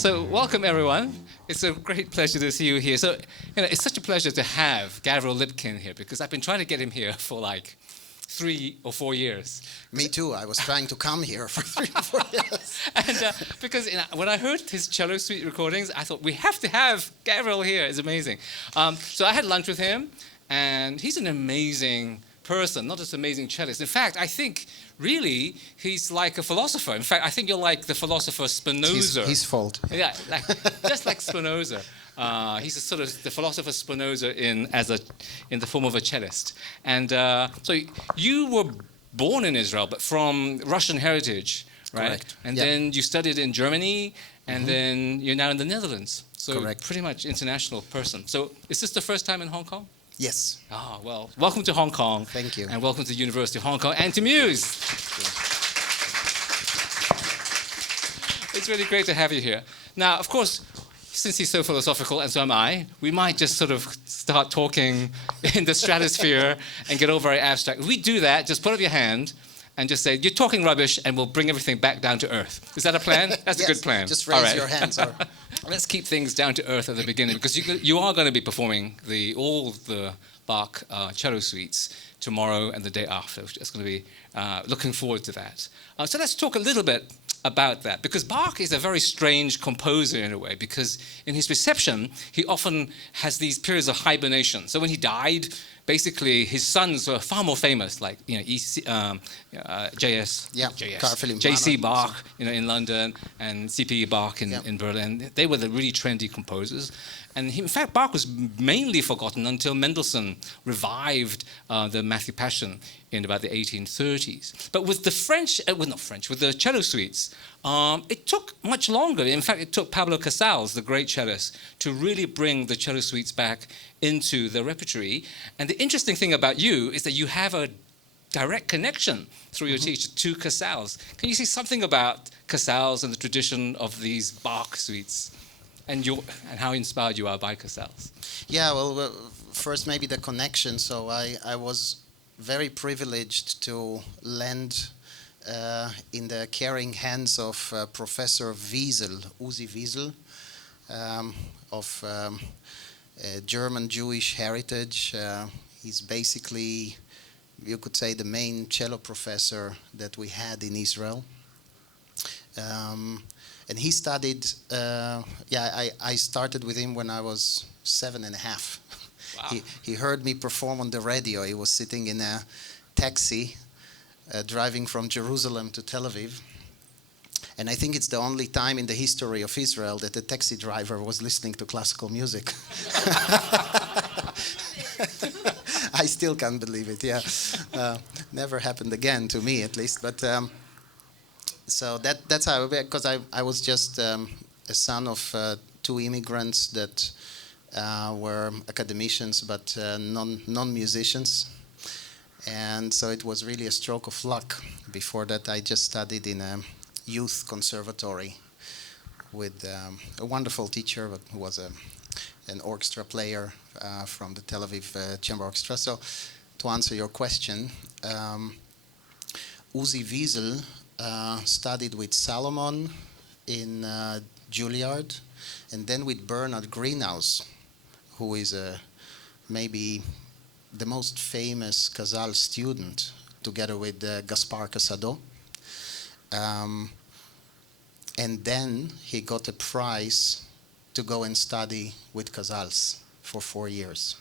So, welcome everyone. It's a great pleasure to see you here. So, it's such a pleasure to have Gavril Lipkin here because I've been trying to get him here for like 3 or 4 years. Me too. I was trying to come here for 3 or 4 years. And because when I heard his cello suite recordings, I thought we have to have Gavril here. It's amazing. So I had lunch with him, and he's an amazing person, not just an amazing cellist. In fact, I think really he's like a philosopher. In fact, I think you're like the philosopher Spinoza. His fault. Yeah, just like Spinoza. He's a sort of the philosopher Spinoza in the form of a cellist. And so you were born in Israel, but from Russian heritage, right? Correct. And Yeah. then you studied in Germany, and then you're now in the Netherlands. So Correct. pretty much international person. So is this the first time in Hong Kong? Yes. Ah, well, welcome to Hong Kong. Thank you. And welcome to the University of Hong Kong and to Muse. It's really great to have you here. Now, of course, since he's so philosophical, and so am I, we might just sort of start talking in the stratosphere and get all very abstract. If we do that, just put up your hand and just say, you're talking rubbish, and we'll bring everything back down to earth. Is that a plan? That's Yes, a good plan. Just All raise right. your hands. Or Let's keep things down to earth at the beginning, because you are going to be performing all the Bach cello suites tomorrow and the day after. It's going to be looking forward to that. So let's talk a little bit about that, because Bach is a very strange composer in a way, because in his reception, he often has these periods of hibernation. So when he died, basically his sons were far more famous, like J.S. Yeah, Carl Philipp J.C. Mann. Bach, in London, and C.P. Bach in Berlin. They were the really trendy composers. And in fact, Bach was mainly forgotten until Mendelssohn revived the Matthew Passion in about the 1830s. But with the with the cello suites, it took much longer. In fact, it took Pablo Casals, the great cellist, to really bring the cello suites back into the repertory. And the interesting thing about you is that you have a direct connection through your teacher to Casals. Can you say something about Casals and the tradition of these Bach suites? And how inspired you are by Casals? Yeah, well, first maybe the connection. So I was very privileged to land in the caring hands of Professor Wiesel, Uzi Wiesel, of German Jewish heritage. He's basically, you could say, the main cello professor that we had in Israel. And he studied, I started with him when I was 7.5. Wow. He heard me perform on the radio. He was sitting in a taxi driving from Jerusalem to Tel Aviv. And I think it's the only time in the history of Israel that the taxi driver was listening to classical music. I still can't believe it, yeah. Never happened again, to me at least. But so that's how, because I was just a son of two immigrants that were academicians but non-musicians. And so it was really a stroke of luck. Before that, I just studied in a youth conservatory with a wonderful teacher who was an orchestra player from the Tel Aviv Chamber Orchestra. So to answer your question, Uzi Wiesel studied with Salomon in Juilliard, and then with Bernard Greenhouse, who is maybe the most famous Casals student, together with Gaspar Casado. And then he got a prize to go and study with Casals for 4 years.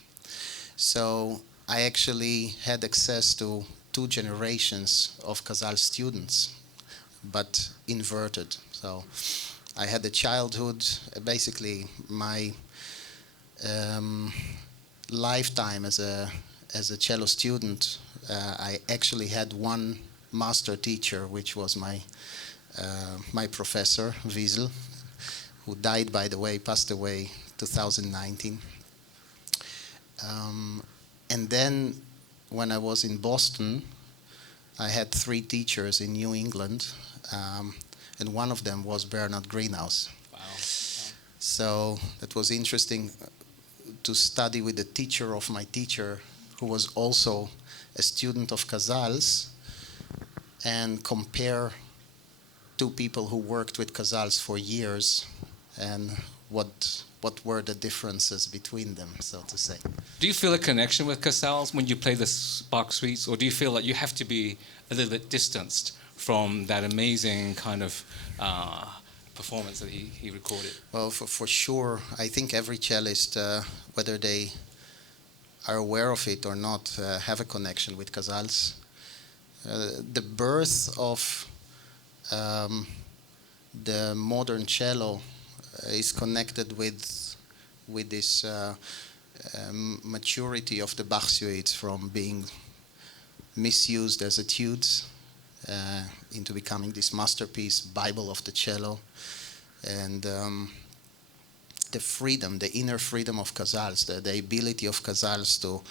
So I actually had access to 2 generations of Casals students, but inverted. So I had a childhood, basically my lifetime as a cello student. I actually had one master teacher, which was my professor, Wiesel, who died, by the way, passed away 2019. And then when I was in Boston, I had 3 teachers in New England, and one of them was Bernard Greenhouse. Wow. So that was interesting to study with the teacher of my teacher, who was also a student of Casals, and compare 2 people who worked with Casals for years and what were the differences between them, so to say. Do you feel a connection with Casals when you play the Bach suites, or do you feel that you have to be a little bit distanced from that amazing kind of performance that he recorded? Well, for sure, I think every cellist, whether they are aware of it or not, have a connection with Casals. The birth of the modern cello is connected with this maturity of the Bach suites from being misused as etudes into becoming this masterpiece, Bible of the cello, and the freedom, the inner freedom of Casals, the ability of Casals to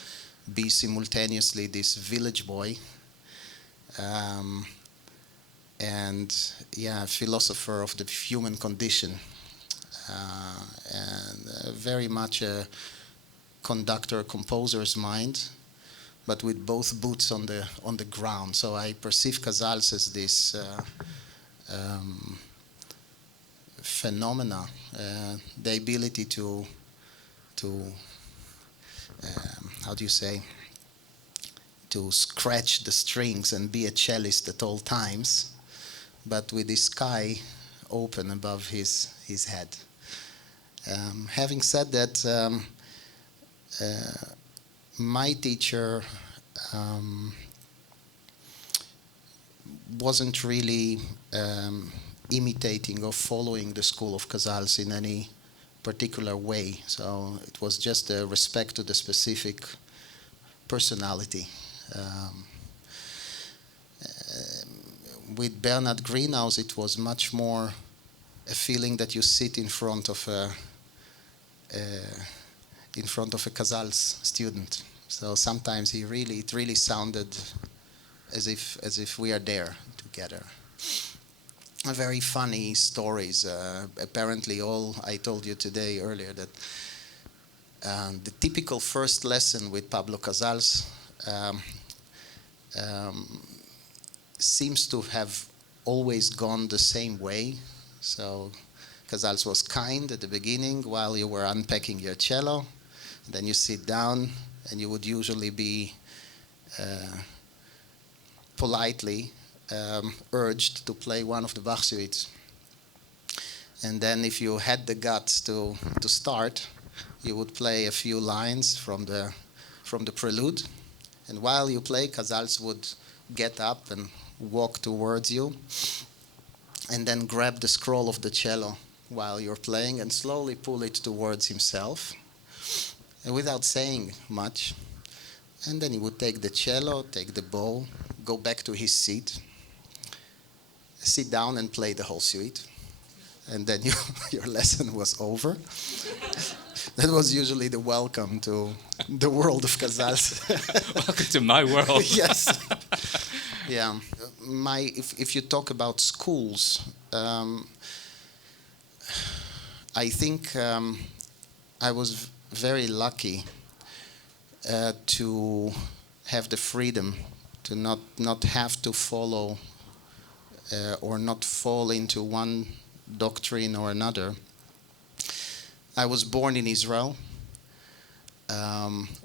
be simultaneously this village boy and philosopher of the human condition, and very much a conductor, composer's mind, but with both boots on the ground. So I perceive Casals as this phenomena, the ability to how do you say, to scratch the strings and be a cellist at all times, but with the sky open above his head. Having said that, my teacher wasn't really imitating or following the school of Casals in any particular way. So it was just a respect to the specific personality. With Bernhard Greenhaus, it was much more a feeling that you sit in front of a Casals student. So sometimes it really sounded as if we are there together. Very funny stories. Apparently, all I told you today earlier that the typical first lesson with Pablo Casals seems to have always gone the same way. So Casals was kind at the beginning while you were unpacking your cello. Then you sit down and you would usually be politely urged to play one of the Bach suites. And then if you had the guts to start, you would play a few lines from the prelude. And while you play, Casals would get up and walk towards you and then grab the scroll of the cello while you're playing and slowly pull it towards himself and without saying much. And then he would take the cello, take the bow, go back to his seat, sit down and play the whole suite. And then your lesson was over. That was usually the welcome to the world of Casals. Welcome to my world. Yes. Yeah. If you talk about schools, I think I was very lucky to have the freedom to not have to follow or not fall into one doctrine or another. I was born in Israel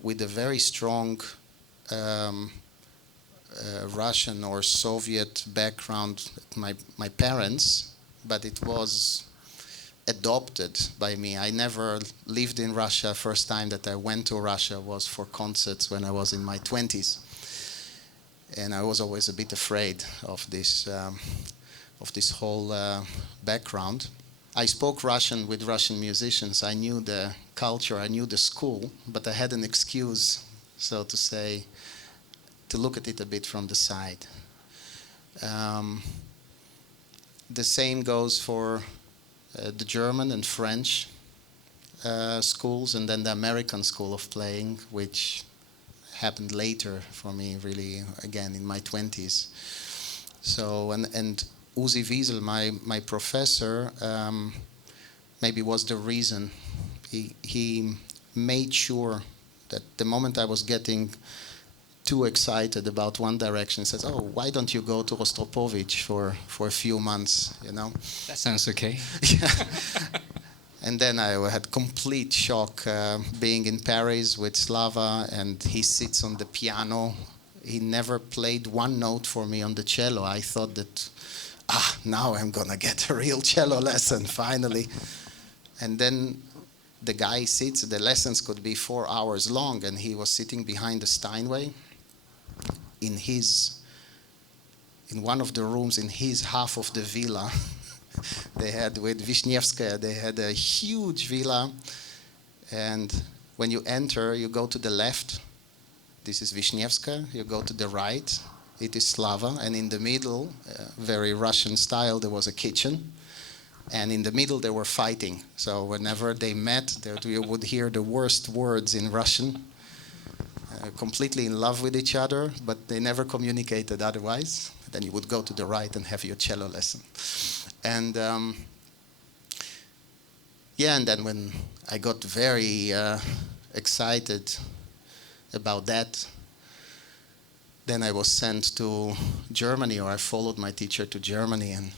with a very strong Russian or Soviet background, my parents, but it was adopted by me. I never lived in Russia. First time that I went to Russia was for concerts when I was in my 20s. And I was always a bit afraid of this whole background. I spoke Russian with Russian musicians. I knew the culture, I knew the school, but I had an excuse, so to say, to look at it a bit from the side. The same goes for the German and French schools, and then the American school of playing, which happened later for me, really, again, in my 20s. So, and Uzi Wiesel, my professor, maybe was the reason. He made sure that the moment I was getting too excited about one direction, he says, "Oh, why don't you go to Rostropovich for a few months, you know?" That sounds okay. Yeah. And then I had complete shock being in Paris with Slava, and he sits on the piano. He never played one note for me on the cello. I thought that, now I'm gonna get a real cello lesson, finally. And then the guy sits, the lessons could be 4 hours long, and he was sitting behind the Steinway in one of the rooms in his half of the villa. They had with Wisniewska, they had a huge villa, and when you enter, you go to the left. This is Wisniewska. You go to the right. It is Slava, and in the middle, very Russian style, there was a kitchen, and in the middle they were fighting. So whenever they met, you would hear the worst words in Russian. Completely in love with each other, but they never communicated otherwise. Then you would go to the right and have your cello lesson. And and then when I got very excited about that, then I was sent to Germany, or I followed my teacher to Germany, and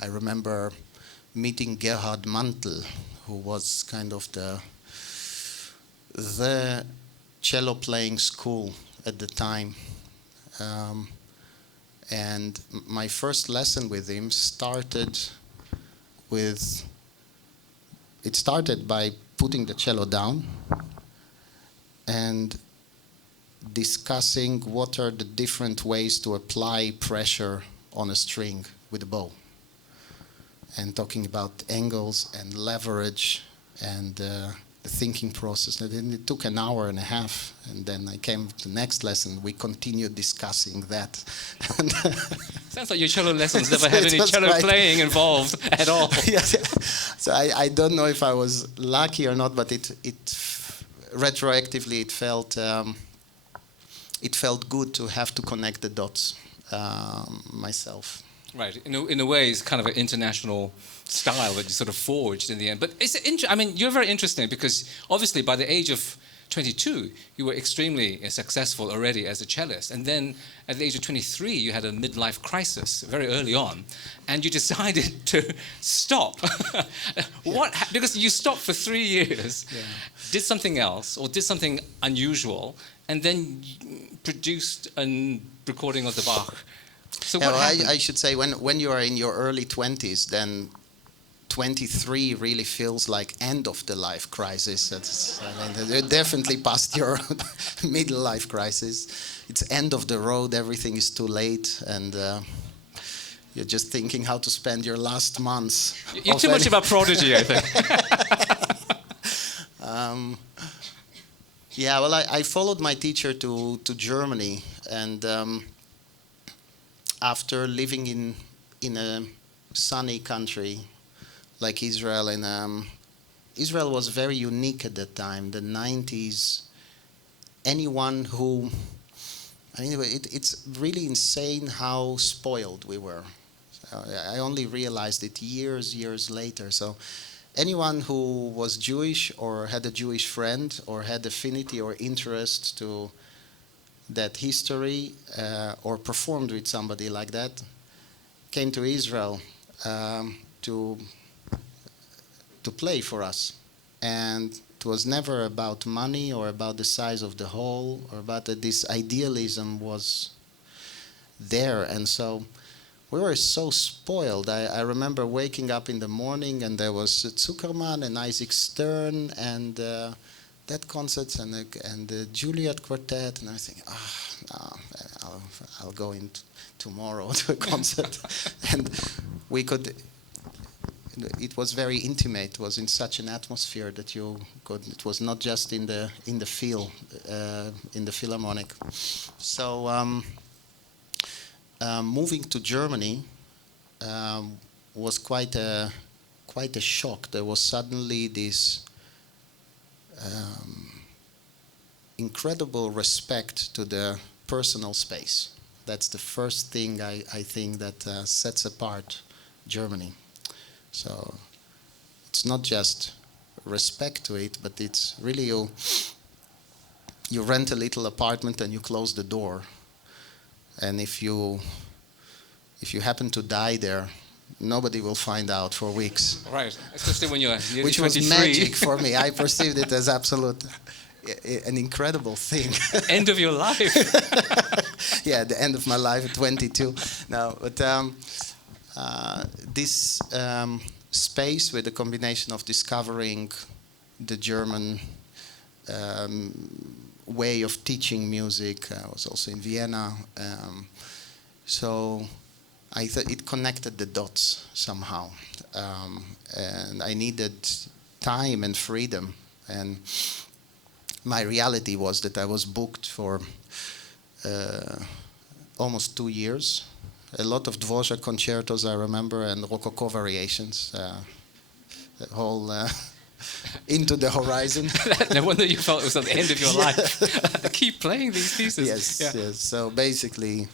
I remember meeting Gerhard Mantel, who was kind of the cello playing school at the time. And my first lesson with him started by putting the cello down and discussing what are the different ways to apply pressure on a string with a bow, and talking about angles and leverage and the thinking process. And it took an hour and a half, and then I came to the next lesson. We continued discussing that. Sounds like your cello lessons never had any cello playing involved at all. Yes. So I don't know if I was lucky or not, but it retroactively it felt good to have to connect the dots myself. Right. In a way, it's kind of an international style that you sort of forged in the end. But you're very interesting because obviously by the age of 22, you were extremely successful already as a cellist. And then at the age of 23, you had a midlife crisis very early on. And you decided to stop. Because you stopped for 3 years, did something else, or did something unusual, and then produced a recording of the Bach. So what happened? I should say when you are in your early 20s, then 23 really feels like end of the life crisis. You're definitely past your middle life crisis. It's end of the road. Everything is too late, and you're just thinking how to spend your last months. You're too much of a prodigy, I think. I followed my teacher to Germany, and after living in a sunny country like Israel, and Israel was very unique at that time, the 90s. Anyone who, it's really insane how spoiled we were. So I only realized it years later. So anyone who was Jewish or had a Jewish friend or had affinity or interest to that history or performed with somebody like that came to Israel to play for us. And it was never about money or about the size of the hall or about this idealism was there. And so we were so spoiled. I remember waking up in the morning and there was Zuckerman and Isaac Stern and that concert and the Juilliard Quartet, and I think, I'll go in tomorrow to a concert. And we could. It was very intimate. It was in such an atmosphere that you could. It was not just in the field, in the Philharmonic. So moving to Germany was quite a shock. There was suddenly this incredible respect to the personal space. That's the first thing I think that sets apart Germany. So it's not just respect to it, but it's really you rent a little apartment and you close the door. And if you happen to die there, nobody will find out for weeks. Right, especially when you're nearly Which 23. was magic for me. I perceived it as an incredible thing. End of your life. Yeah, the end of my life at 22. No, but this space with the combination of discovering the German way of teaching music. I was also in Vienna. So I thought it connected the dots somehow. And I needed time and freedom. And my reality was that I was booked for almost 2 years. A lot of Dvorak concertos, I remember, and Rococo variations. The whole into the horizon. No wonder you felt it was at the end of your life. Keep playing these pieces. Yes, Yeah. yes. So basically,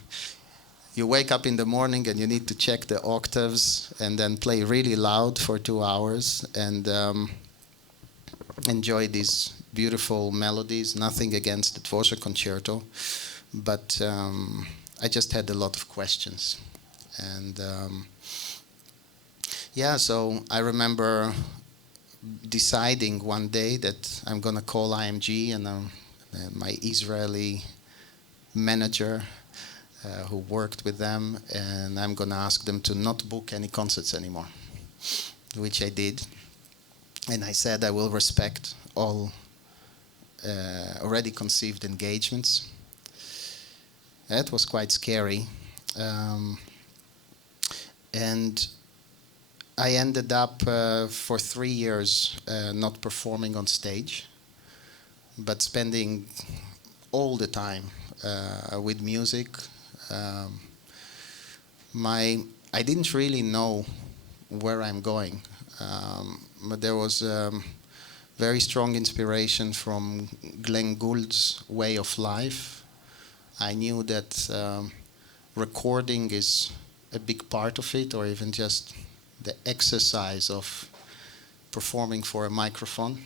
you wake up in the morning and you need to check the octaves and then play really loud for 2 hours and enjoy these beautiful melodies. Nothing against the Dvorak concerto, but I just had a lot of questions. And yeah, so I remember deciding one day that I'm going to call IMG and my Israeli manager who worked with them, and I'm going to ask them to not book any concerts anymore, which I did. And I said I will respect all already conceived engagements. That was quite scary. And I ended up for 3 years not performing on stage, but spending all the time with music. I didn't really know where I'm going, but there was very strong inspiration from Glenn Gould's way of life. I knew that recording is a big part of it, or even just the exercise of performing for a microphone.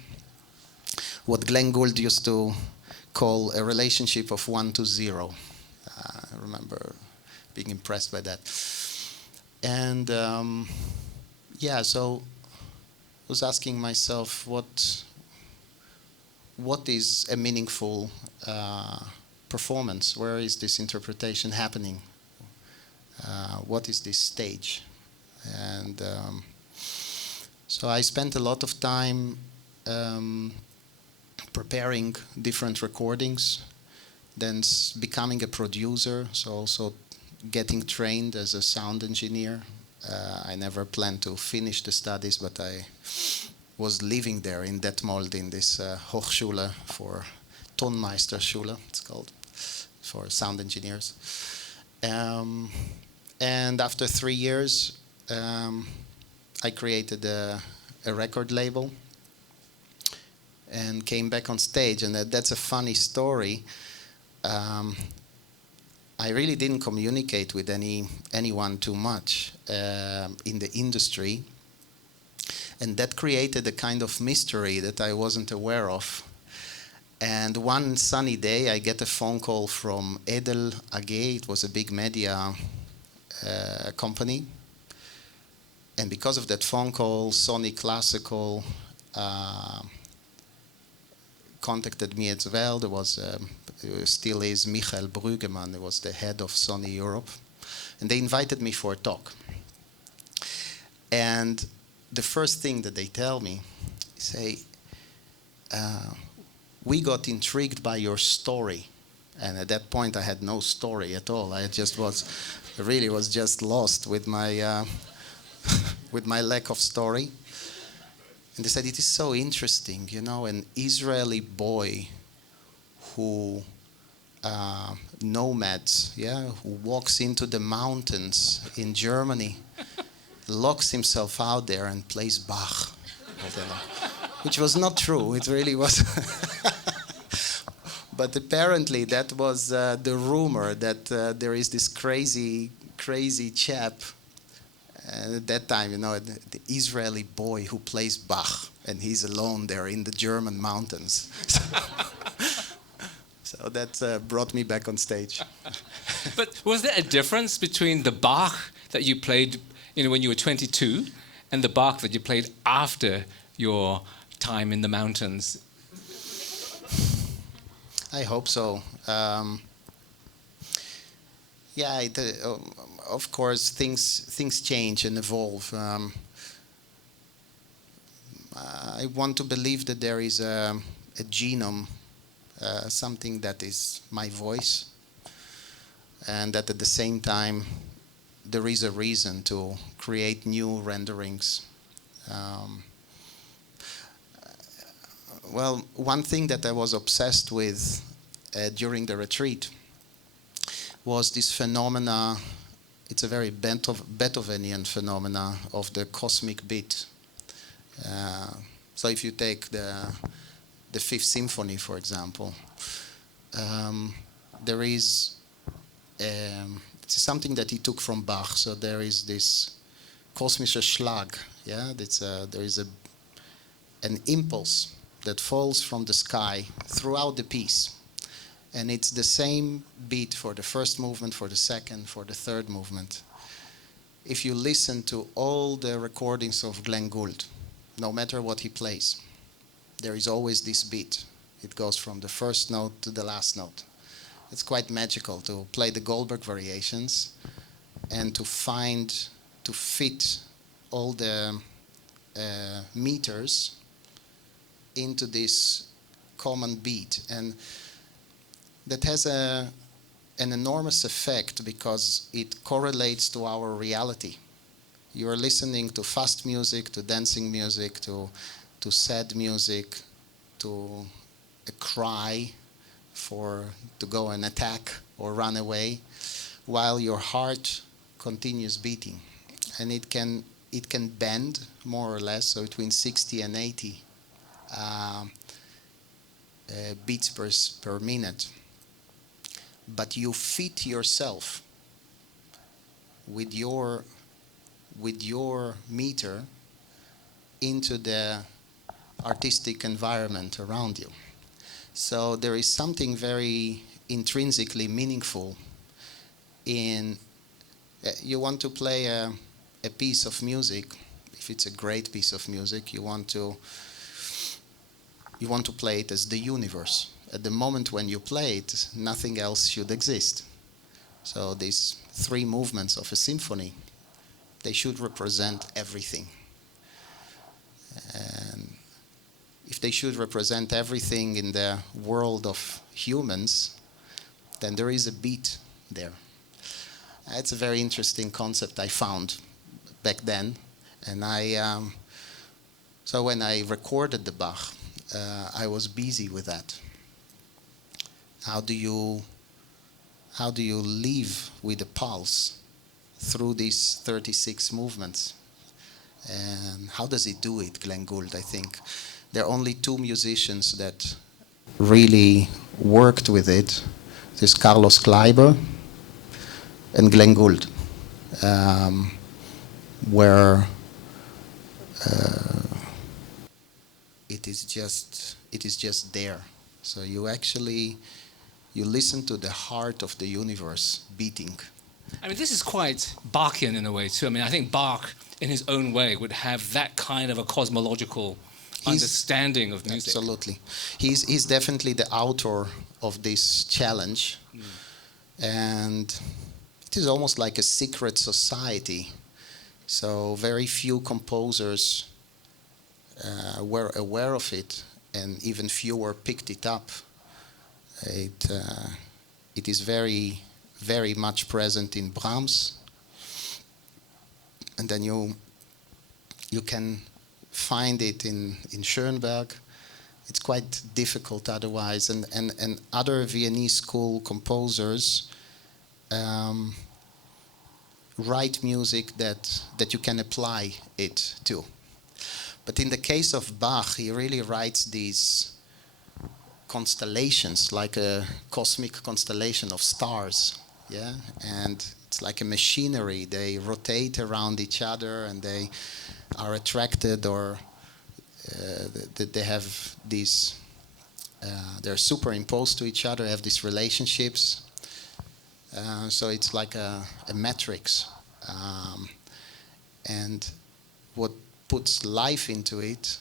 What Glenn Gould used to call a relationship of 1 to 0. I remember being impressed by that. And yeah, so I was asking myself, what is a meaningful performance? Where is this interpretation happening? What is this stage? And so I spent a lot of time preparing different recordings, then becoming a producer, so also getting trained as a sound engineer. I never planned to finish the studies, but I was living there in Detmold in this Hochschule for Tonmeisterschule, it's called, for sound engineers. And after 3 years, I created a record label and came back on stage. And that's a funny story. I really didn't communicate with anyone too much in the industry. And that created a kind of mystery that I wasn't aware of. And one sunny day, I get a phone call from Edel AG. It was a big media company. And because of that phone call, Sony Classical contacted me as well. There was, still is Michael Brüggemann, who was the head of Sony Europe. And they invited me for a talk. And the first thing that they tell me, say, we got intrigued by your story. And at that point, I had no story at all. I just really was just lost with my with my lack of story. And they said, it is so interesting, you know, an Israeli boy who nomads, yeah, who walks into the mountains in Germany, locks himself out there and plays Bach, which was not true. It really was. But apparently that was the rumor that there is this crazy chap at that time, you know, the Israeli boy who plays Bach, and he's alone there in the German mountains. So that brought me back on stage. But was there a difference between the Bach that you played when you were 22, and the Bach that you played after your time in the mountains? I hope so. Yeah, of course, things change and evolve. I want to believe that there is a genome, something that is my voice, and that at the same time there is a reason to create new renderings. Well, one thing that I was obsessed with during the retreat was this phenomena. It's a very Beethovenian phenomena of the cosmic beat. So if you take the Fifth Symphony, for example, there is it's something that he took from Bach. So there is this kosmische Schlag. Yeah, there is an impulse that falls from the sky throughout the piece. And it's the same beat for the first movement, for the second, for the third movement. If you listen to all the recordings of Glenn Gould, no matter what he plays, there is always this beat. It goes from the first note to the last note. It's quite magical to play the Goldberg variations and to fit all the meters into this common beat. And that has an enormous effect because it correlates to our reality. You are listening to fast music, to dancing music, to sad music, to a cry to go and attack or run away, while your heart continues beating. And it can bend more or less, so between 60 and 80 beats per minute. But you fit yourself with your meter into the artistic environment around you. So there is something very intrinsically meaningful in you want to play a piece of music. If it's a great piece of music, you want to play it as the universe. At the moment when you play it, nothing else should exist. So these 3 movements of a symphony, they should represent everything. And if they should represent everything in the world of humans, then there is a beat there. It's a very interesting concept I found back then. And so when I recorded the Bach, I was busy with that. How do you live with the pulse through these 36 movements? And how does he do it, Glenn Gould? I think there are only 2 musicians that really worked with it. There's Carlos Kleiber and Glenn Gould, where it is just there. So you listen to the heart of the universe beating. I mean, this is quite Bachian in a way too. I mean, I think Bach, in his own way, would have that kind of a cosmological understanding of music. Absolutely. He's definitely the author of this challenge. And it is almost like a secret society. So very few composers were aware of it, and even fewer picked it up. It is very, very much present in Brahms, and then you can find it in Schoenberg. It's quite difficult otherwise, and other Viennese school composers write music that you can apply it to. But in the case of Bach, he really writes these constellations, like a cosmic constellation of stars, yeah? And it's like a machinery. They rotate around each other, and they are attracted, or they have these, they're superimposed to each other, have these relationships. So it's like a matrix. And what puts life into it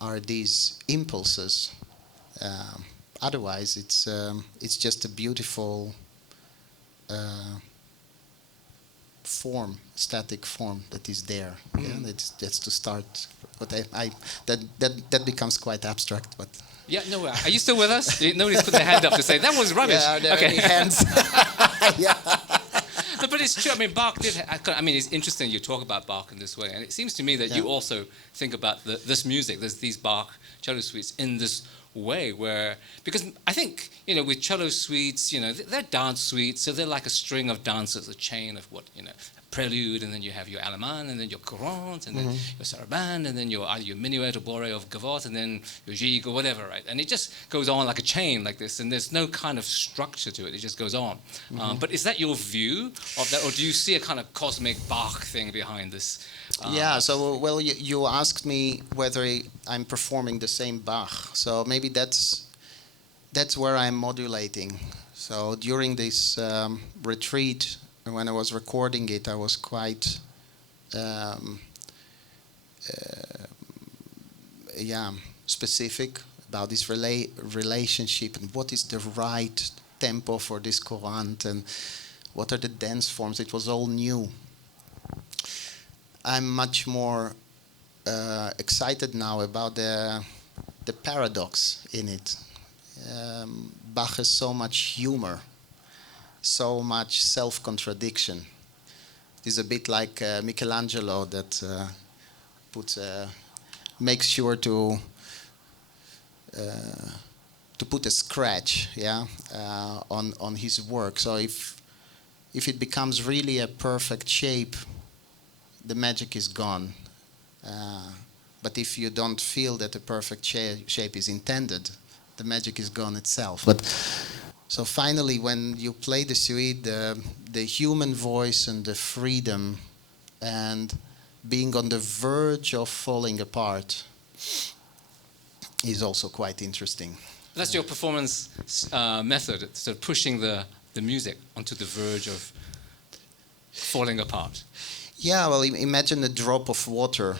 are these impulses. Otherwise, it's just a beautiful form, static form that is there. Yeah, that's to start. But that becomes quite abstract. But Yeah, no, are you still with us? Nobody's put their hand up to say that was rubbish. yeah, are there any hands? Yeah. No, but it's true. I mean, Bach did. I mean, it's interesting you talk about Bach in this way, and it seems to me that you also think about this music. There's these Bach cello suites in this way, where because I think with cello suites, they're dance suites, so they're like a string of dances, a chain of prelude, and then you have your allemand, and then your courante, and then your sarabande, and then your either your minuet or bourrée of gavotte, and then your gigue or whatever, right? And it just goes on like a chain like this, and there's no kind of structure to it. It just goes on. But is that your view of that, or do you see a kind of cosmic Bach thing behind this? Yeah. So well, you asked me whether I'm performing the same Bach. So maybe that's where I'm modulating. So during this retreat, when I was recording it, I was quite, specific about this relationship and what is the right tempo for this courante and what are the dance forms. It was all new. I'm much more excited now about the paradox in it. Bach has so much humor, so much self-contradiction. It's a bit like Michelangelo that makes sure to put a scratch, on his work. So if it becomes really a perfect shape, the magic is gone. But if you don't feel that a perfect shape is intended, the magic is gone itself. But so finally, when you play the suite, the human voice and the freedom and being on the verge of falling apart is also quite interesting. That's your performance method, sort of pushing the music onto the verge of falling apart. Yeah, well, imagine a drop of water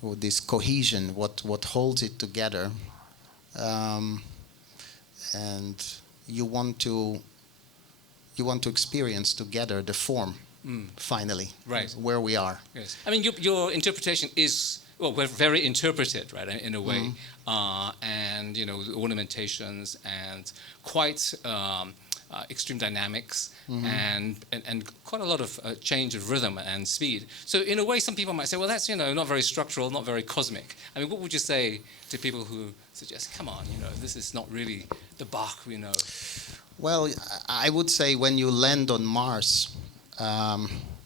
with this cohesion, what holds it together. And you want to experience together the form, finally, right, where we are. Yes, I mean your interpretation is very interpreted, right, in a way, and ornamentations and quite extreme dynamics and quite a lot of change of rhythm and speed. So in a way, some people might say, well, that's not very structural, not very cosmic. I mean, what would you say to people who suggest, come on, this is not really the Bach we know? Well, I would say when you land on Mars,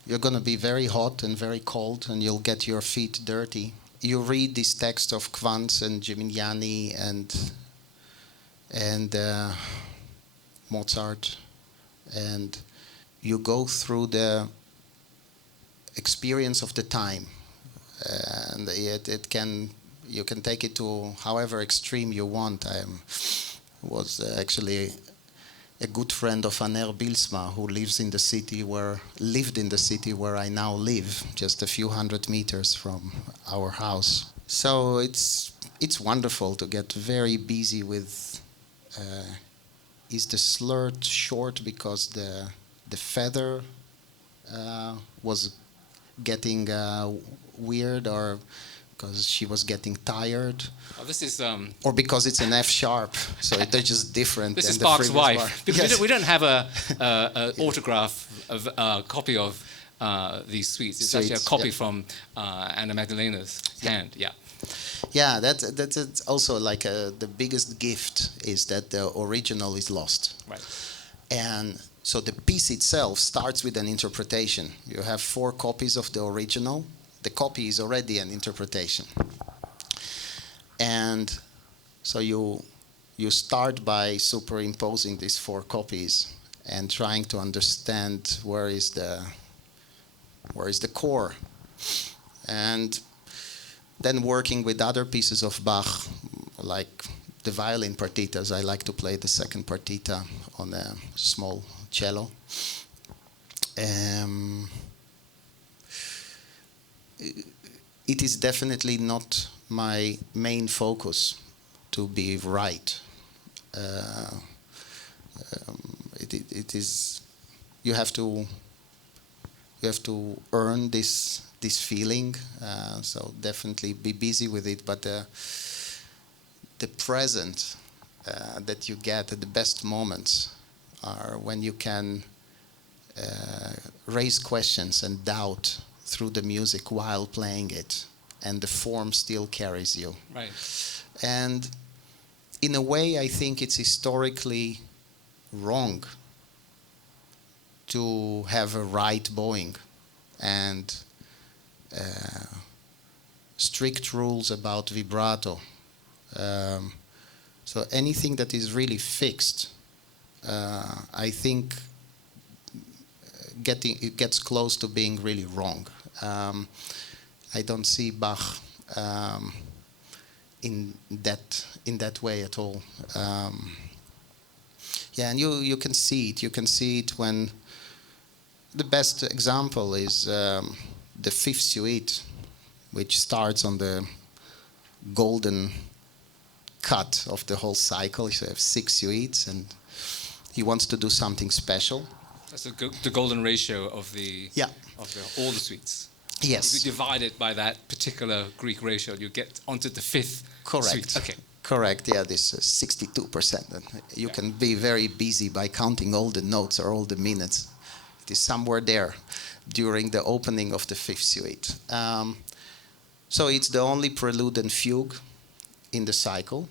you're going to be very hot and very cold, and you'll get your feet dirty. You read this text of Quantz and Gimignani and Mozart, and you go through the experience of the time, and you can take it to however extreme you want. I was actually a good friend of Aner Bilsma, who lived in the city where I now live, just a few hundred meters from our house. So it's wonderful to get very busy with. Is the slur short because the feather was getting weird, or because she was getting tired? Oh, this is or because it's an F sharp, so they're just different. This is Bach's wife. Because we don't have a autograph of copy of these suites. It's actually a copy from Anna Magdalena's hand. Yeah. Yeah, that's also like the biggest gift is that the original is lost. Right. And so the piece itself starts with an interpretation. You have 4 copies of the original. The copy is already an interpretation. And so you start by superimposing these 4 copies and trying to understand where is the core. And then working with other pieces of Bach, like the violin partitas. I like to play the second partita on a small it is definitely not my main focus to be right. It is, you have to earn this feeling. So definitely be busy with it. But the present that you get at the best moments are when you can raise questions and doubt through the music while playing it, and the form still carries you. Right. And in a way, I think it's historically wrong to have a right bowing and strict rules about vibrato. So anything that is really fixed, I think it gets close to being really wrong. I don't see Bach in that way at all. Yeah, and you can see it. You can see it when the best example is the Fifth Suite, which starts on the golden cut of the whole cycle. So you have 6 suites, and he wants to do something special. That's the golden ratio of all the suites. Yes. If you divide it by that particular Greek ratio, you get onto the 5th Correct. suite. Okay. Correct. Yeah, this 62%. And you can be very busy by counting all the notes or all the minutes. It is somewhere there during the opening of the 5th suite. So it's the only prelude and fugue in the cycle,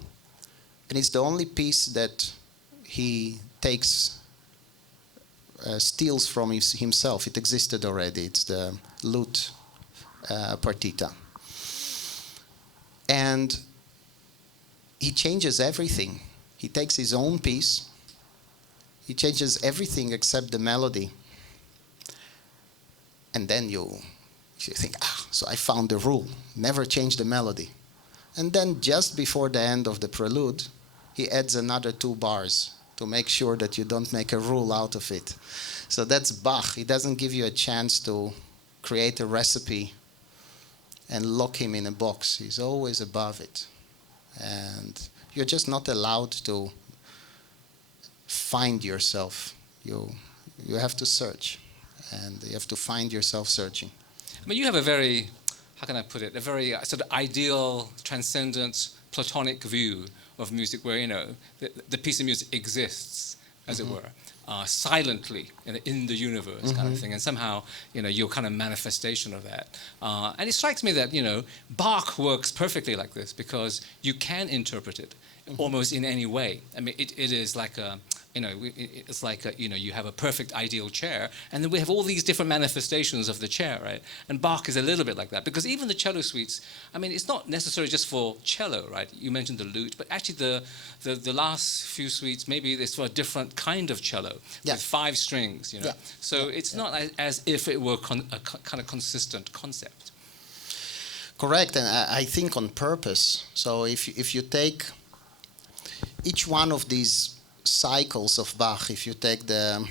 and it's the only piece that he steals from himself. It existed already. It's the lute partita. And he changes everything. He takes his own piece. He changes everything except the melody. And then you think, so I found the rule. Never change the melody. And then just before the end of the prelude, he adds another 2 bars to make sure that you don't make a rule out of it. So that's Bach. He doesn't give you a chance to create a recipe and lock him in a box. He's always above it. And you're just not allowed to find yourself. You have to search, and you have to find yourself searching. I mean, you have a very, how can I put it, a very sort of ideal, transcendent, Platonic view of music where, the piece of music exists, as it were, silently in the universe kind of thing. And somehow, you're kind of manifestation of that. And it strikes me that, Bach works perfectly like this because you can interpret it almost in any way. I mean, it is like it's like you have a perfect ideal chair, and then we have all these different manifestations of the chair, right? And Bach is a little bit like that, because even the cello suites, I mean, it's not necessarily just for cello, right? You mentioned the lute, but actually the last few suites, maybe it's for a different kind of cello with 5 strings, Yeah. So it's not as if it were a kind of consistent concept. Correct, and I think on purpose. So if you take each one of these cycles of Bach, if you take the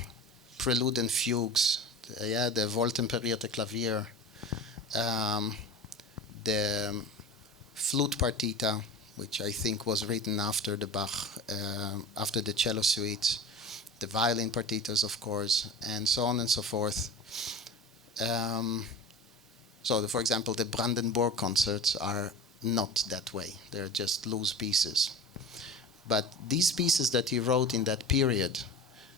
prelude and fugues, the Wohltemperierte Klavier, the flute partita, which I think was written after the Bach, after the cello suite, the violin partitas, of course, and so on and so forth. For example, the Brandenburg concerts are not that way. They're just loose pieces. But these pieces that he wrote in that period,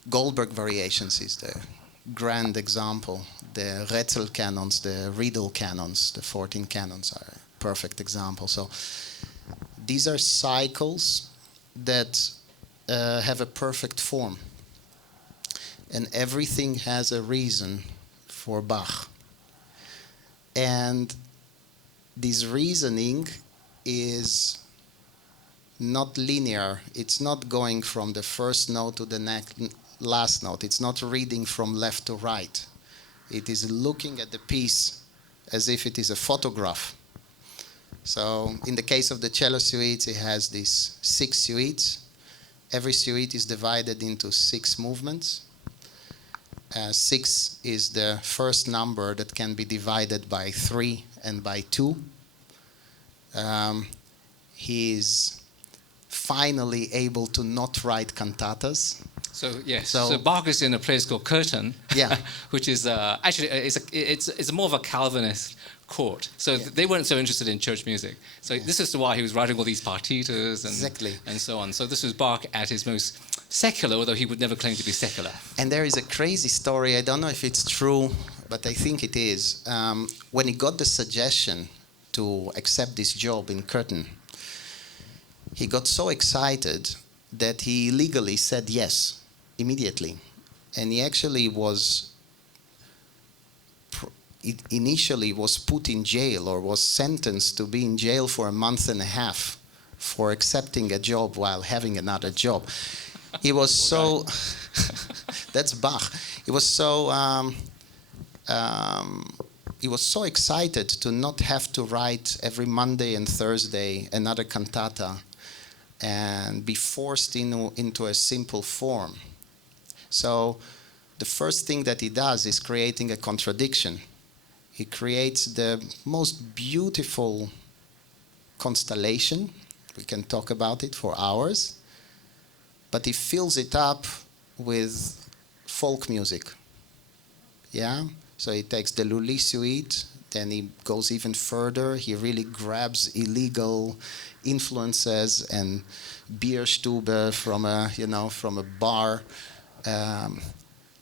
Goldberg Variations is the grand example. The Rätsel canons, the Riedel canons, the 14 canons are a perfect example. So these are cycles that have a perfect form. And everything has a reason for Bach. And this reasoning is not linear. It's not going from the first note to the last note. It's not reading from left to right. It is looking at the piece as if it is a photograph. So in the case of the cello suites, it has these 6 suites. Every suite is divided into 6 movements. 6 is the first number that can be divided by 3 and by 2, he's finally able to not write cantatas. So yes, so Bach is in a place called Curtin, Yeah. which is actually it's more of a Calvinist court. So they weren't so interested in church music. So this is why he was writing all these partitas and so on. So this was Bach at his most secular, although he would never claim to be secular. And there is a crazy story. I don't know if it's true, but I think it is. When he got the suggestion to accept this job in Curtin, he got so excited that he legally said yes immediately. And he actually was initially was put in jail, or was sentenced to be in jail for a month and a half for accepting a job while having another job. He was so that's Bach. He was so excited to not have to write every Monday and Thursday another cantata and be forced into a simple form. So the first thing that he does is creating a contradiction. He creates the most beautiful constellation. We can talk about it for hours. But he fills it up with folk music. Yeah? So he takes the Lully suite, then he goes even further. He really grabs illegal influences and Bierstube from a bar,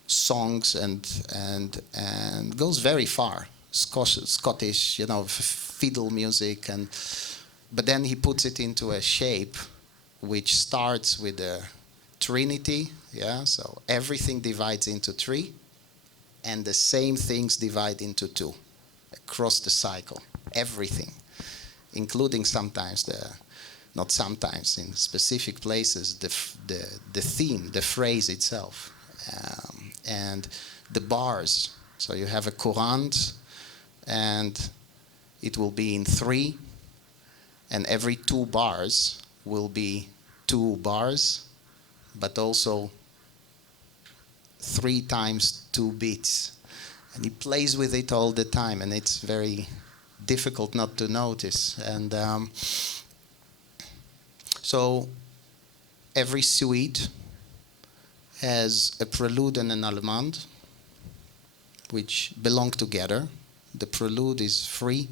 songs and goes very far. Scottish, fiddle music, but then he puts it into a shape which starts with the Trinity. Yeah, so everything divides into 3, and the same things divide into 2 across the cycle. Everything, including sometimes not sometimes, in specific places, the theme, the phrase itself, and the bars. So you have a courant, and it will be in 3, and every 2 bars will be 2 bars, but also 3 times 2 beats. And he plays with it all the time, and it's very difficult not to notice. And so every suite has a prelude and an allemande, which belong together. The prelude is free.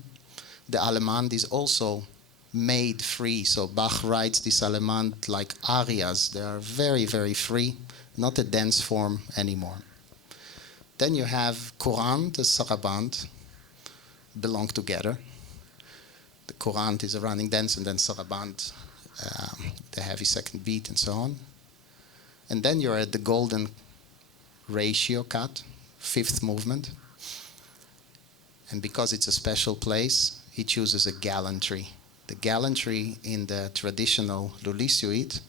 The allemande is also made free. So Bach writes this allemande like arias. They are very, very free, not a dance form anymore. Then you have courant, the sarabande, belong together. The courant is a running dance, and then sarabande, the heavy second beat, and so on. And then you're at the golden ratio cut, 5th movement. And because it's a special place, he chooses a gallantry. The gallantry in the traditional Lully suite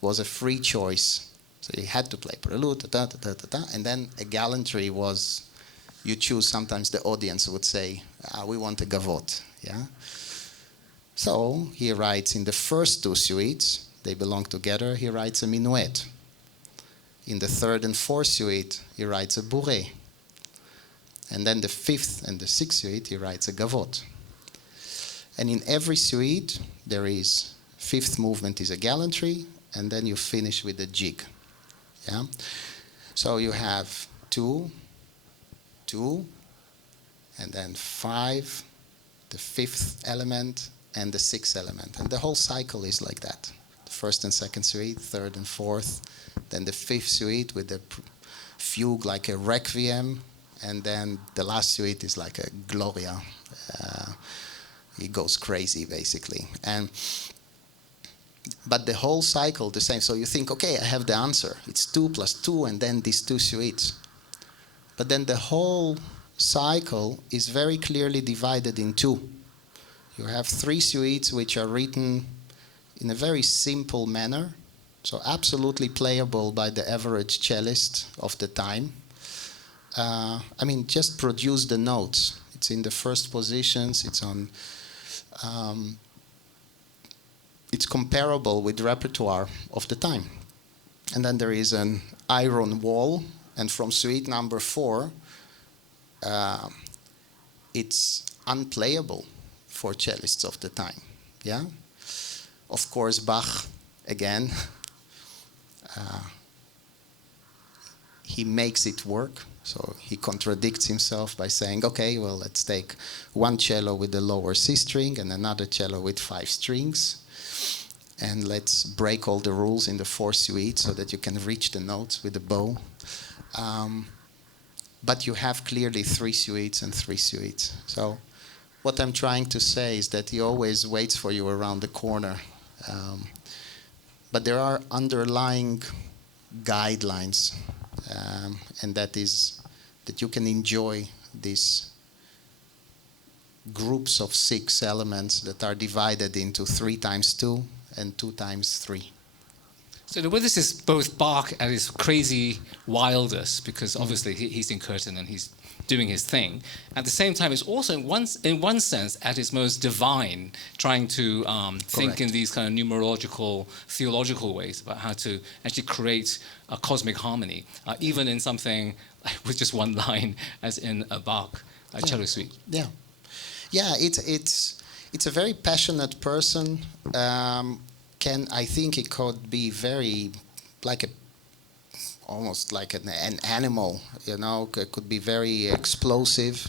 was a free choice. So you had to play prelude, and then a gallantry was, you choose, sometimes the audience would say, we want a gavotte. Yeah? So he writes in the first 2 suites, they belong together, he writes a minuet. In the 3rd and 4th suite, he writes a bourrée. And then the 5th and the 6th suite, he writes a gavotte. And in every suite, there is 5th movement is a gallantry, and then you finish with a jig. Yeah? So you have 2, 2, and then 5, the 5th element, and the 6th element. And the whole cycle is like that. The 1st and 2nd suite, 3rd and 4th, then the 5th suite with the fugue like a requiem, and then the last suite is like a Gloria. He goes crazy, basically. But the whole cycle, the same. So you think, okay, I have the answer. It's 2 plus 2, and then these 2 suites. But then the whole cycle is very clearly divided in 2. You have 3 suites which are written in a very simple manner, so absolutely playable by the average cellist of the time. Just produce the notes. It's in the first positions. It's on. It's comparable with the repertoire of the time. And then there is an iron wall, and from suite number 4, it's unplayable for cellists of the time. Yeah. Of course, Bach again. He makes it work. So he contradicts himself by saying, okay, well, let's take one cello with the lower C string and another cello with 5 strings. And let's break all the rules in the 4 suite so that you can reach the notes with the bow. But you have clearly 3 suites and 3 suites. So what I'm trying to say is that he always waits for you around the corner. But there are underlying guidelines, and that is that you can enjoy these groups of 6 elements that are divided into 3 times 2 and 2 times 3. So the way this is both Bach at his crazy wildest, because obviously he's in Curtin and he's doing his thing. At the same time, it's also in one sense at its most divine, trying to think in these kind of numerological, theological ways about how to actually create a cosmic harmony, even in something with just one line, as in a Bach cello suite. Yeah, yeah. It's a very passionate person. I think it could be very almost like an animal, you know. It could be very explosive.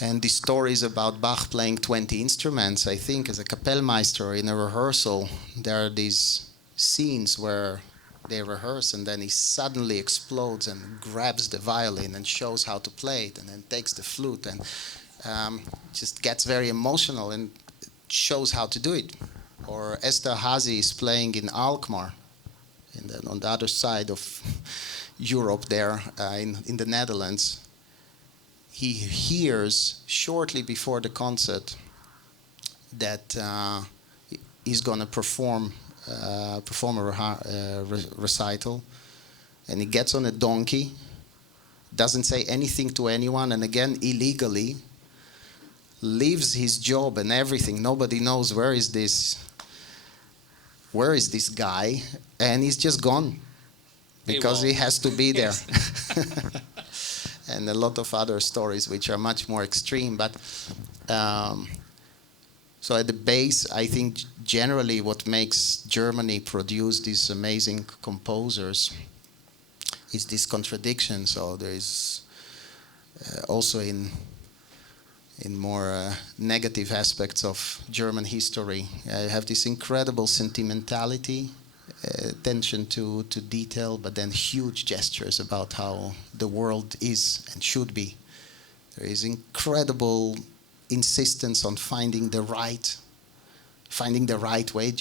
And the stories about Bach playing 20 instruments, I think, as a Kapellmeister in a rehearsal, there are these scenes where they rehearse and then he suddenly explodes and grabs the violin and shows how to play it, and then takes the flute and just gets very emotional and shows how to do it. Or Esterhazy is playing in Alkmaar, on the other side of Europe there, in the Netherlands. He hears shortly before the concert that he's going to perform a recital, and he gets on a donkey, doesn't say anything to anyone, and again illegally leaves his job and everything. Nobody knows where is this guy, and he's just gone because he has to be there. And a lot of other stories which are much more extreme. But so at the base, I think generally what makes Germany produce these amazing composers is this contradiction. So there is also in more negative aspects of German history, I have this incredible sentimentality, attention to detail, but then huge gestures about how the world is and should be. There is incredible insistence on finding the right way.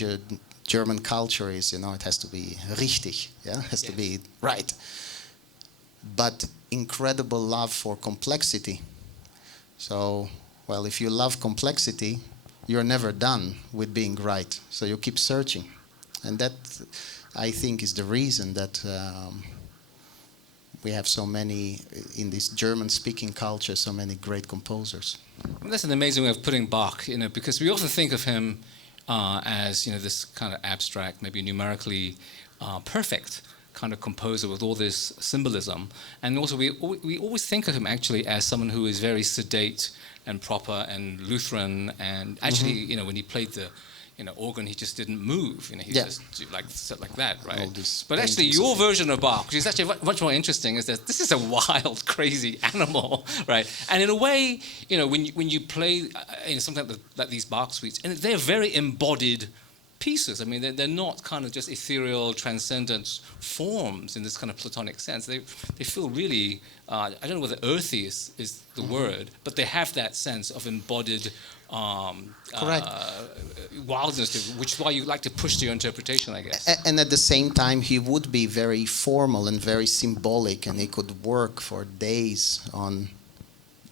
German culture is, you know, it has to be richtig, yeah, it has to be right. But incredible love for complexity. So, well, if you love complexity, you're never done with being right. So you keep searching. And that, I think, is the reason that we have so many, in this German-speaking culture, so many great composers. Well, that's an amazing way of putting Bach, you know, because we often think of him as, you know, this kind of abstract, maybe numerically perfect kind of composer with all this symbolism. And also we always think of him actually as someone who is very sedate and proper and Lutheran, and actually, you know, when he played the organ, he just didn't move. You know, he just sat like that, right? But actually, your version of Bach, which is actually much more interesting, is that this is a wild, crazy animal, right? And in a way, you know, when you play something like these Bach suites, and they're very embodied pieces. I mean, they're not kind of just ethereal, transcendent forms in this kind of Platonic sense. They feel really, I don't know whether earthy is the word, but they have that sense of embodied wildness, which is why you like to push to your interpretation, I guess. And at the same time, he would be very formal and very symbolic, and he could work for days on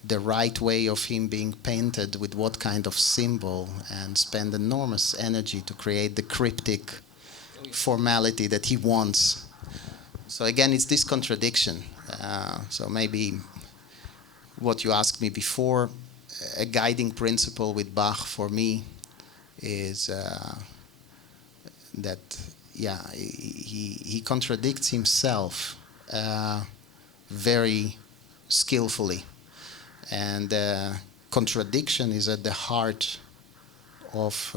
the right way of him being painted with what kind of symbol, and spend enormous energy to create the cryptic formality that he wants. So again, it's this contradiction. So maybe what you asked me before, a guiding principle with Bach for me is that, he contradicts himself very skillfully. And contradiction is at the heart of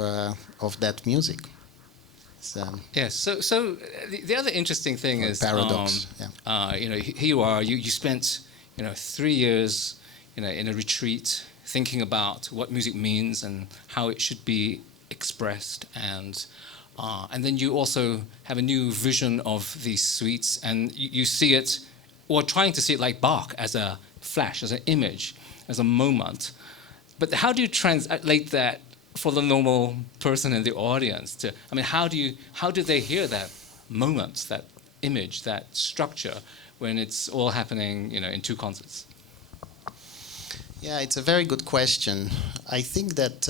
that music. Yes. So the other interesting thing is paradox. You know, here you are. You spent 3 years in a retreat thinking about what music means and how it should be expressed, and then you also have a new vision of these suites, and you see it, or trying to see it like Bach, as a flash, as an image, as a moment. But how do you translate that for the normal person in the audience? How do they hear that moment, that image, that structure, when it's all happening, in 2 concerts? Yeah, it's a very good question. I think that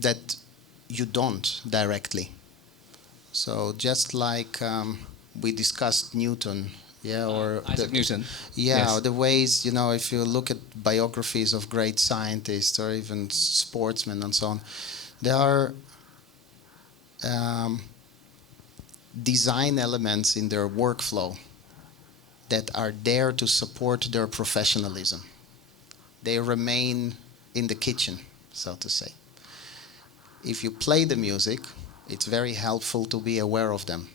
that you don't directly. So just like we discussed Newton, or Isaac Newton. Yeah, Yes. or the ways, if you look at biographies of great scientists or even sportsmen and so on, there are design elements in their workflow that are there to support their professionalism. They remain in the kitchen, so to say. If you play the music, it's very helpful to be aware of them.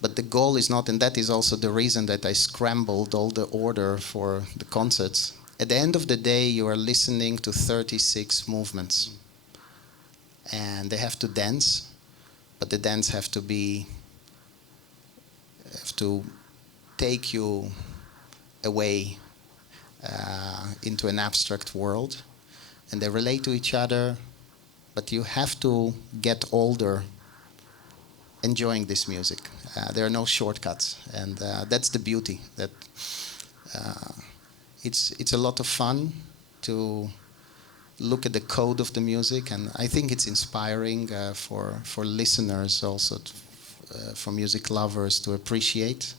But the goal is not, and that is also the reason that I scrambled all the order for the concerts. At the end of the day, you are listening to 36 movements. And they have to dance, but the dance have to take you away into an abstract world. And they relate to each other, but you have to get older enjoying this music. There are no shortcuts, and that's the beauty. That it's a lot of fun to look at the code of the music, and I think it's inspiring for listeners also, for music lovers to appreciate.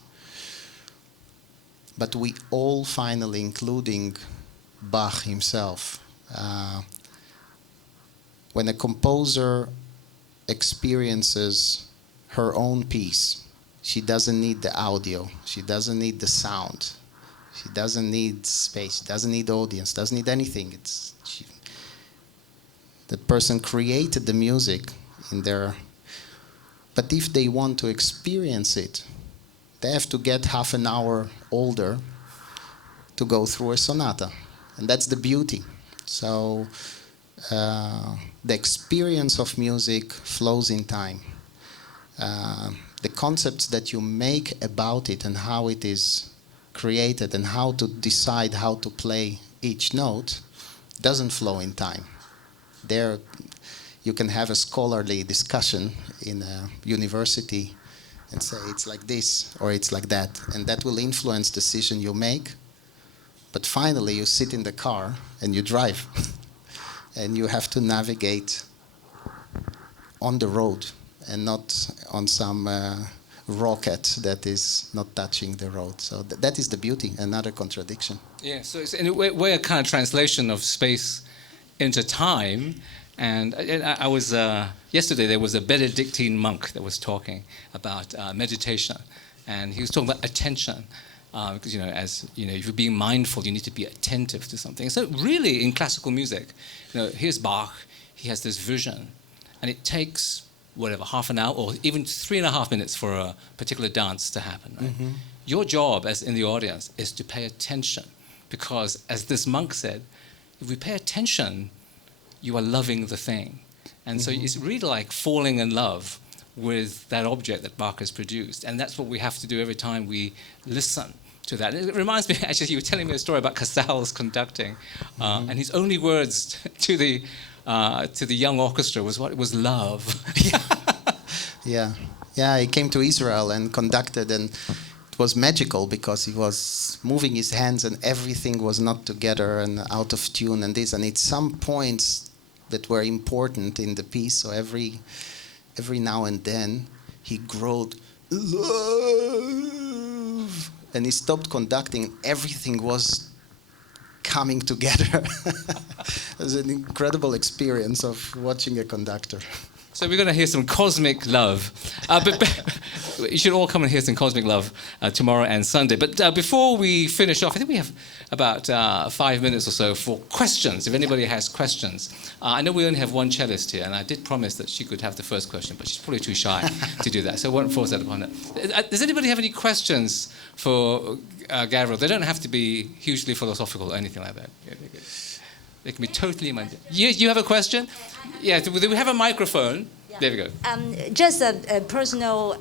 But we all finally, including Bach himself, when a composer experiences her own piece, she doesn't need the audio, she doesn't need the sound, she doesn't need space, she doesn't need audience, doesn't need anything. The person created the music in their... But if they want to experience it, they have to get half an hour older to go through a sonata. And that's the beauty. So the experience of music flows in time. The concepts that you make about it and how it is created and how to decide how to play each note doesn't flow in time. There you can have a scholarly discussion in a university and say it's like this or it's like that, and that will influence the decision you make. But finally you sit in the car and you drive and you have to navigate on the road and not on some rocket that is not touching the road. So that is the beauty, another contradiction. Yeah, so it's in a way a kind of translation of space into time. And I was, yesterday there was a Benedictine monk that was talking about meditation. And he was talking about attention. Because, if you're being mindful, you need to be attentive to something. So really, in classical music, here's Bach, he has this vision. And it takes, half an hour or even 3.5 minutes for a particular dance to happen. Right? Mm-hmm. Your job as in the audience is to pay attention. Because, as this monk said, if we pay attention, you are loving the thing. And so it's really like falling in love with that object that Bach has produced. And that's what we have to do every time we listen to that. And it reminds me, actually, you were telling me a story about Casals conducting, and his only words to the young orchestra was what? It was love. Yeah, he came to Israel and conducted, and it was magical because he was moving his hands and everything was not together and out of tune and this. And it's some points that were important in the piece. So every now and then he growled, love, and he stopped conducting. Everything was coming together. It was an incredible experience of watching a conductor. So we're going to hear some cosmic love. But you should all come and hear some Cosmic Love tomorrow and Sunday. But before we finish off, I think we have about 5 minutes or so for questions, if anybody has questions. I know we only have one cellist here, and I did promise that she could have the first question, but she's probably too shy to do that, so I won't force that upon her. Does anybody have any questions for Gabriel? They don't have to be hugely philosophical or anything like that. Yeah, they can be totally mundane. You have a question? Yeah, we have a microphone. Yeah. There we go. Just a personal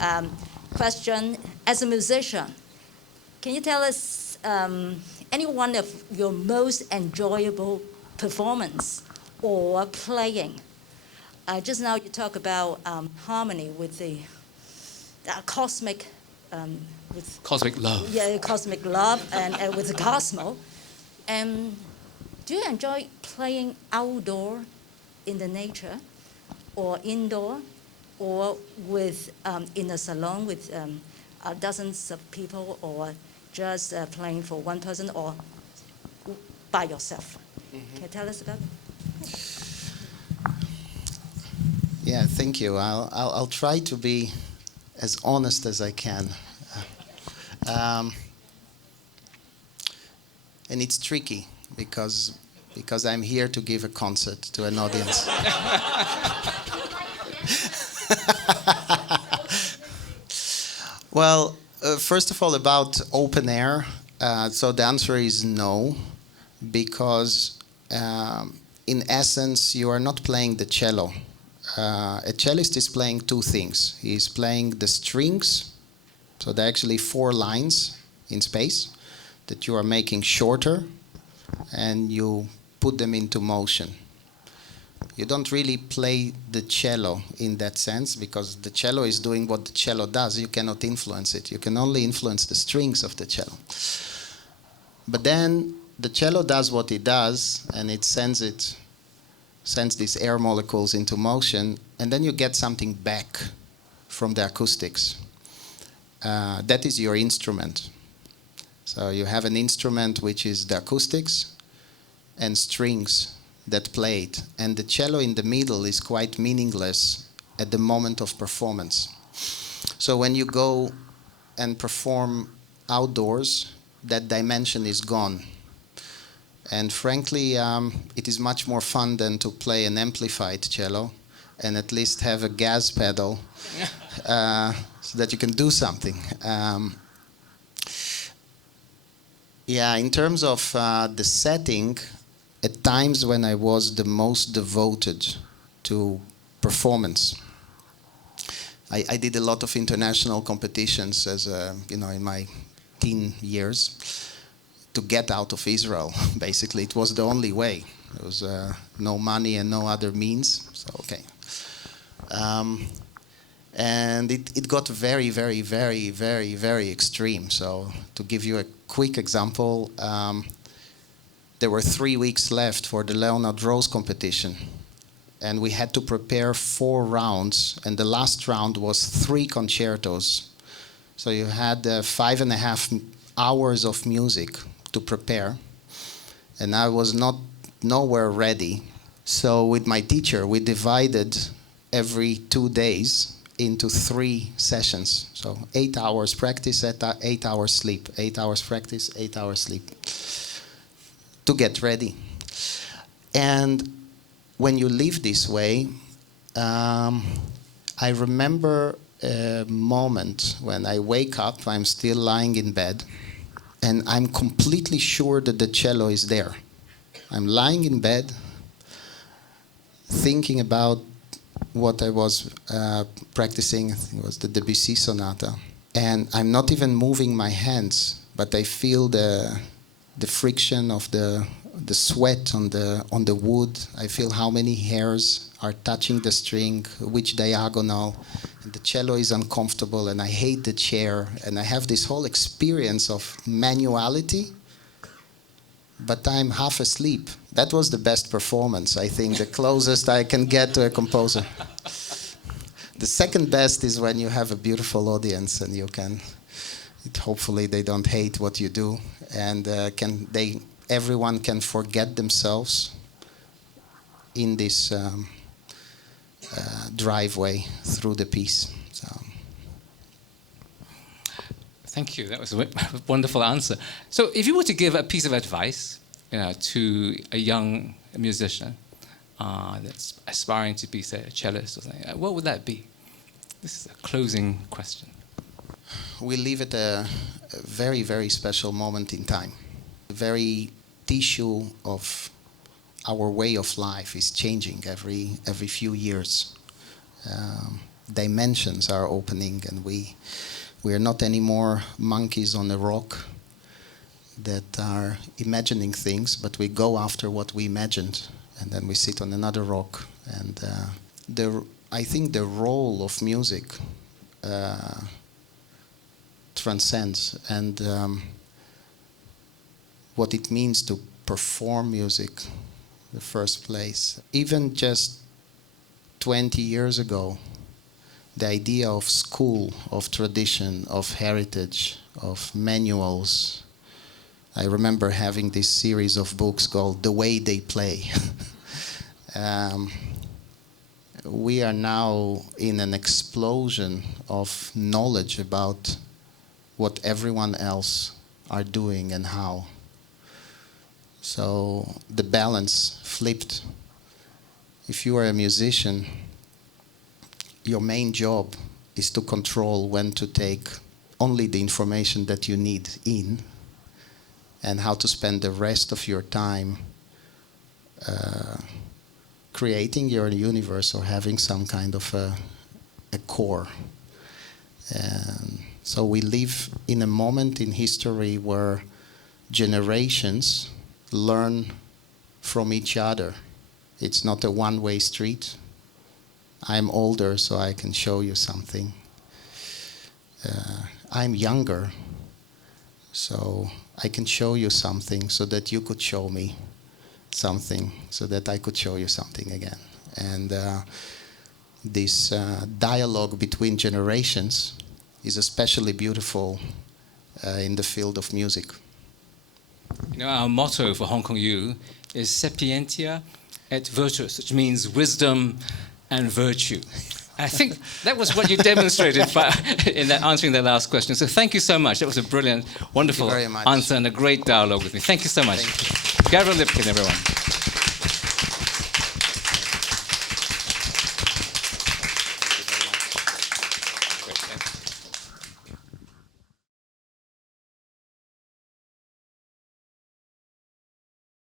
question. As a musician, can you tell us any one of your most enjoyable performance or playing? Just now you talk about harmony with the cosmic... with Cosmic Love. Yeah, Cosmic Love and with the Cosmo. Do you enjoy playing outdoor in the nature, or indoor, or with in a salon with dozens of people, or just playing for one person, or by yourself? Mm-hmm. Can you tell us about it? Yeah, thank you. I'll try to be as honest as I can. And it's tricky because I'm here to give a concert to an audience. Well, first of all, about open air. So the answer is no, because in essence, you are not playing the cello. A cellist is playing two things. He's playing the strings, so there are actually 4 lines in space that you are making shorter, and you put them into motion. You don't really play the cello in that sense, because the cello is doing what the cello does. You cannot influence it. You can only influence the strings of the cello. But then the cello does what it does, and it sends these air molecules into motion, and then you get something back from the acoustics. That is your instrument. So you have an instrument which is the acoustics and strings that play it. And the cello in the middle is quite meaningless at the moment of performance. So when you go and perform outdoors, that dimension is gone. And frankly, it is much more fun than to play an amplified cello and at least have a gas pedal so that you can do something. Yeah, in terms of the setting, at times when I was the most devoted to performance, I did a lot of international competitions as in my teen years to get out of Israel. Basically, it was the only way. There was no money and no other means. So okay. And it got very, very, very, very, very extreme. So to give you a quick example, there were 3 weeks left for the Leonard Rose competition. And we had to prepare 4 rounds. And the last round was 3 concertos. So you had 5.5 hours of music to prepare. And I was nowhere ready. So with my teacher, we divided every 2 days into 3 sessions. So 8 hours practice, 8 hours sleep. 8 hours practice, 8 hours sleep. To get ready. And when you live this way, I remember a moment when I wake up, I'm still lying in bed, and I'm completely sure that the cello is there. I'm lying in bed, thinking about what I was practicing. It was the Debussy Sonata. And I'm not even moving my hands, but I feel the friction of the sweat on the wood. I feel how many hairs are touching the string, which diagonal. And the cello is uncomfortable, and I hate the chair. And I have this whole experience of manuality, but I'm half asleep. That was the best performance, I think, the closest I can get to a composer. The second best is when you have a beautiful audience and you can, hopefully they don't hate what you do, and everyone can forget themselves in this driveway through the piece. So. Thank you. That was a wonderful answer. So, if you were to give a piece of advice, to a young musician that's aspiring to be, say, a cellist or something, what would that be? This is a closing question. We live at a very, very special moment in time. The very tissue of our way of life is changing every few years. Dimensions are opening, and we are not anymore monkeys on a rock that are imagining things, but we go after what we imagined, and then we sit on another rock. And I think the role of music transcends, and what it means to perform music in the first place. Even just 20 years ago, the idea of school, of tradition, of heritage, of manuals. I remember having this series of books called The Way They Play. We are now in an explosion of knowledge about what everyone else are doing and how. So the balance flipped. If you are a musician, your main job is to control when to take only the information that you need in, and how to spend the rest of your time creating your universe or having some kind of a core. And so we live in a moment in history where generations learn from each other. It's not a one-way street. I'm older, so I can show you something. I'm younger, so I can show you something so that you could show me something, so that I could show you something again. And this dialogue between generations is especially beautiful in the field of music. Our motto for Hong Kong U is Sapientia et Virtus, which means wisdom and virtue. I think that was what you demonstrated in answering that last question. So thank you so much. That was a brilliant, wonderful answer and a great dialogue with me. Thank you so much. Gabriel Lipkin, everyone.